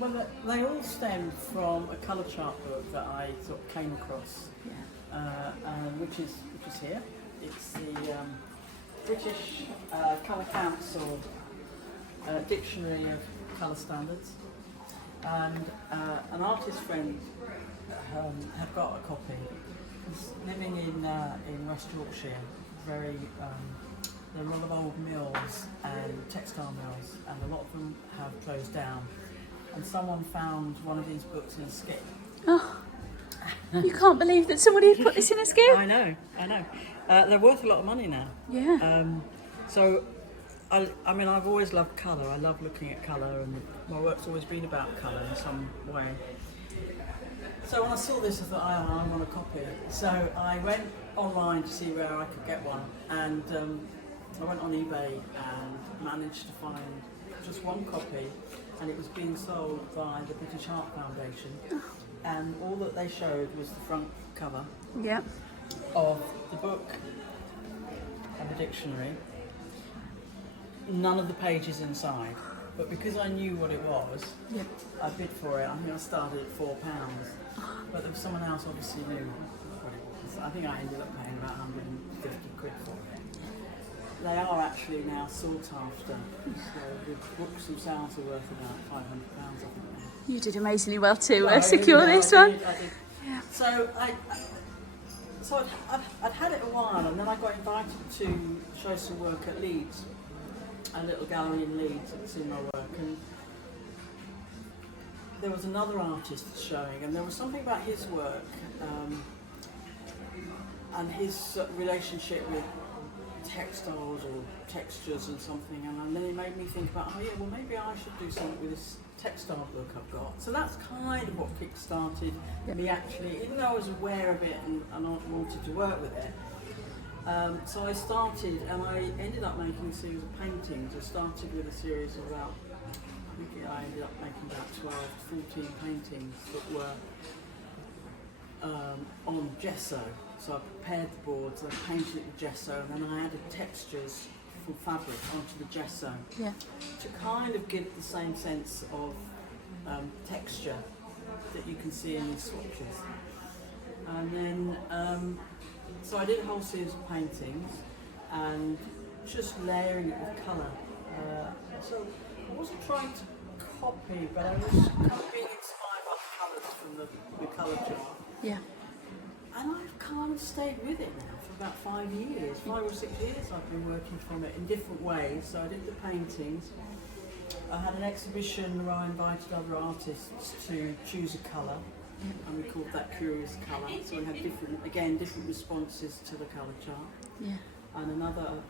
Well, they all stem from a colour chart book that I sort of came across, which is here. It's the British Colour Council Dictionary of Colour Standards, and an artist friend had got a copy. He's living in West Yorkshire. There are a lot of old mills and textile mills, and a lot of them have closed down. And someone found one of these books in a skip. Oh, you can't believe that somebody had put this in a skip. I know. They're worth a lot of money now. Yeah. So, I mean, I've always loved colour. I love looking at colour, and my work's always been about colour in some way. So when I saw this, I thought, I want a copy. So I went online to see where I could get one, and I went on eBay and managed to find just one copy, and it was being sold by the British Art Foundation, and all that they showed was the front cover of the book and the dictionary, none of the pages inside. But because I knew what it was, I bid for it. I think I started at £4, but there was someone else obviously knew what it was. I think I ended up paying about 150 quid for it. They are actually now sought after, so the books themselves are worth about £500, I think now. You did amazingly well to secure this one. I did. Yeah. So I'd had it a while, and then I got invited to show some work at Leeds, a little gallery in Leeds that's seen my work, and there was another artist showing, and there was something about his work and his relationship with textiles or textures and something, and then it made me think about, maybe I should do something with this textile book I've got. So that's kind of what kick-started me actually, even though I was aware of it and I wanted to work with it. So I started, and I ended up making a series of paintings. I started with a series of about, I ended up making about 12 to 14 paintings that were on gesso. So I prepared the boards, I painted it with gesso, and then I added textures from fabric onto the gesso to kind of give the same sense of texture that you can see in these swatches. And then, so I did a whole series of paintings and just layering it with colour. So I wasn't trying to copy, but I was kind of being inspired by the colours from the colour chart. Yeah. And I've kind of stayed with it now for about 5 years, 5 or 6 years I've been working from it in different ways. So I did the paintings. I had an exhibition where I invited other artists to choose a colour, and we called that Curious Colour. So we had different responses to the colour chart. Yeah. And another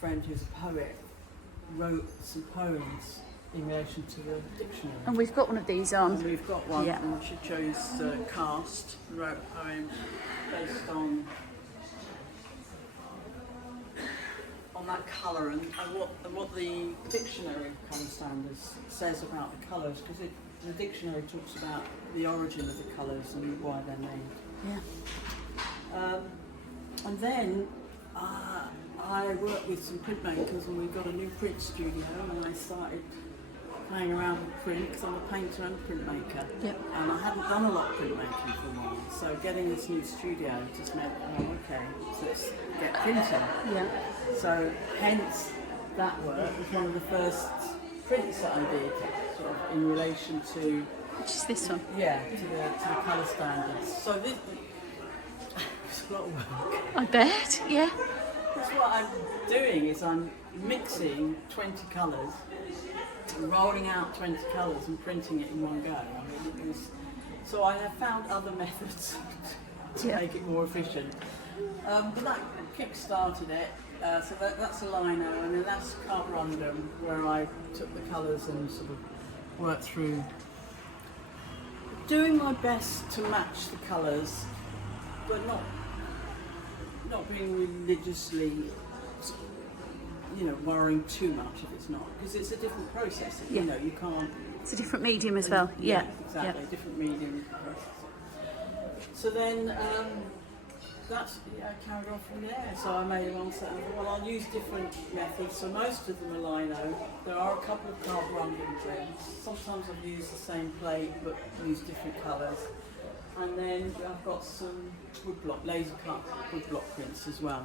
friend who's a poet wrote some poems in relation to the dictionary. And we've got one of these on. And we've got one, and she chose Cast, who wrote a poem based on that colour and what the dictionary colour standards says about the colours, because the dictionary talks about the origin of the colours and why they're named. Yeah. And then I worked with some printmakers, and we got a new print studio, and I started playing around with print because I'm a painter and a printmaker. Yep. And I hadn't done a lot of printmaking for a while, so getting this new studio just meant, so let's get printing. Yeah. So hence that work was one of the first prints that I did, sort of in relation to. Which is this one? Yeah, to the colour standards. So this it's a lot of work. I bet, yeah. That's what I'm doing, is I'm mixing 20 colours, rolling out 20 colours and printing it in one go. I mean, so I have found other methods to make it more efficient. But that kick-started it. So that's a lino, and then that's carborundum, where I took the colours and sort of worked through, doing my best to match the colours, but not being religiously, worrying too much if it's not, because it's a different process. You can't. It's a different medium as well. Yeah, exactly. Different medium. So then that's, yeah, I carried on from there. So I made one set. Well, I'll use different methods. So most of them are lino. There are a couple of carved runding prints. Sometimes I've used the same plate but use different colours. And then I've got some woodblock, laser cut woodblock prints as well.